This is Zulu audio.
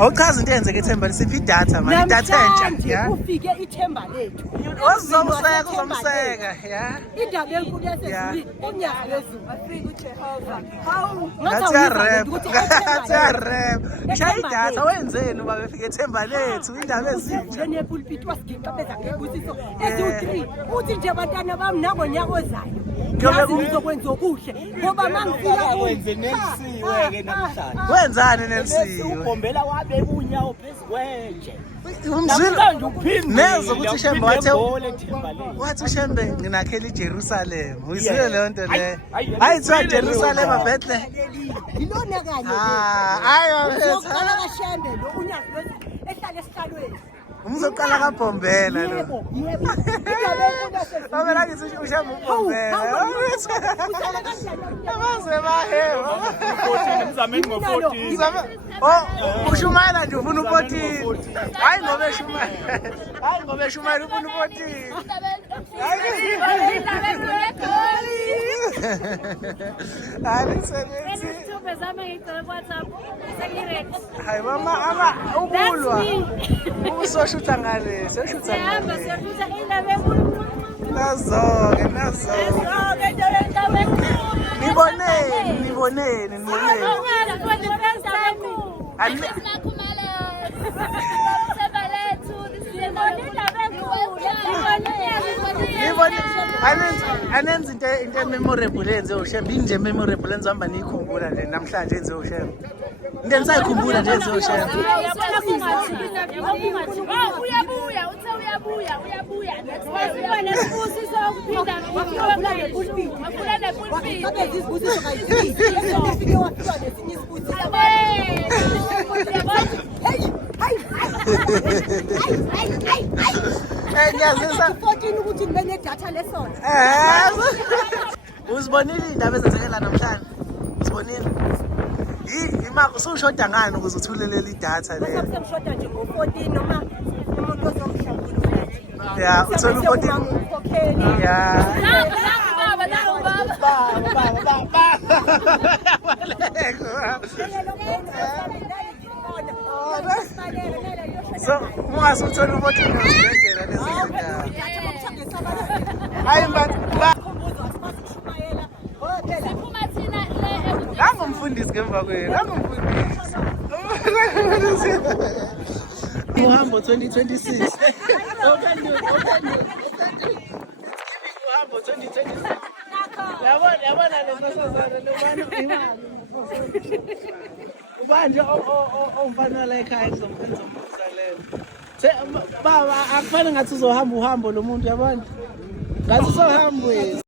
Awuchaza into eyenzeka eThemba siphi idatha manje idatha entsha ya. Ufike iThemba lethu. Uzomseka uzomseka ya. Indaba enkulu yasezulwini unyaka wezulu afika uJehova. Hawu Ngathi ya rap. Shaya idatha wenzeni uba befika eThemba lethu indaba ezintsha. Njene pulpit wasigicabeza ngebusiso ezu3 uthi nje bantwana bami nangonyaka ozayo. Yazi ngizokwenza okuhle ngoba mangifika wenze nelisiwe ke namhlanje. Wenzani nelisiwe? Ugombela wabe unyawo phezukwenje. Umzwile uphinde neza ukuthi Shembe wathe wathi wathi Shembe nginakhela iJerusalem. Uyizile leyo nto le. Hayi thiwa Jerusalem Bethlehem. Ngilona kanye. Ayo Uzoqala kaShembe lo unyaka wezulu ehlala esihlalweni. Umzoqala kaBhombela lo. Yebo. Indaba enkulu yasezulwini. Abela ngithi uShembe uBhombela. Abazwe bahebo. 14 mzameni ngo14. Oh, ushumayela nje ufuna u14. Hayi ngoba eshumayela. Hayi ngoba eshumayela ufuna u14. Hayi sebenzi. Hayi mama ukulwa. Usoshuta ngale, seshutha ngale. Nazo. Niboneni. Anenza into memorable enze uShembe inje memorable enze hamba niyikhumbula nje namhlanje enze uShembe. Into nisayikhumbula nje enze uShembe. Uyabuya uthe uyabuya nesibona nesibusiso ukuphinda ngokuvula nepulpit wafuna nepulpit Wathi izibusiso kayifiki ufike wafika nesinye isibusiso Ngiyazisa 14 ukuthi ngibe nedatha lesona. Uzibonile indaba ezenzekela namhlanje? Uzibonile? Imako ushoda ngani ukuze uthulelele idatha le? Semshoda nje ngo14 noma umuntu ozomhlawula. Ya, uthola u14. Ya. So, ungaze uthola u14 uzibhedlela lezinto. Hayi ba Ngangumfundisi ngemva kwenu. Ngangumfundisi. Uhambo 2026. Uhambo 2026. Yabona lesasazana lobani ubanje omfana la ekhaya ngizombuza lelo. Baba akufanele ngathi uzohamba uhambo lo muntu yabona. Ngathi uzohamba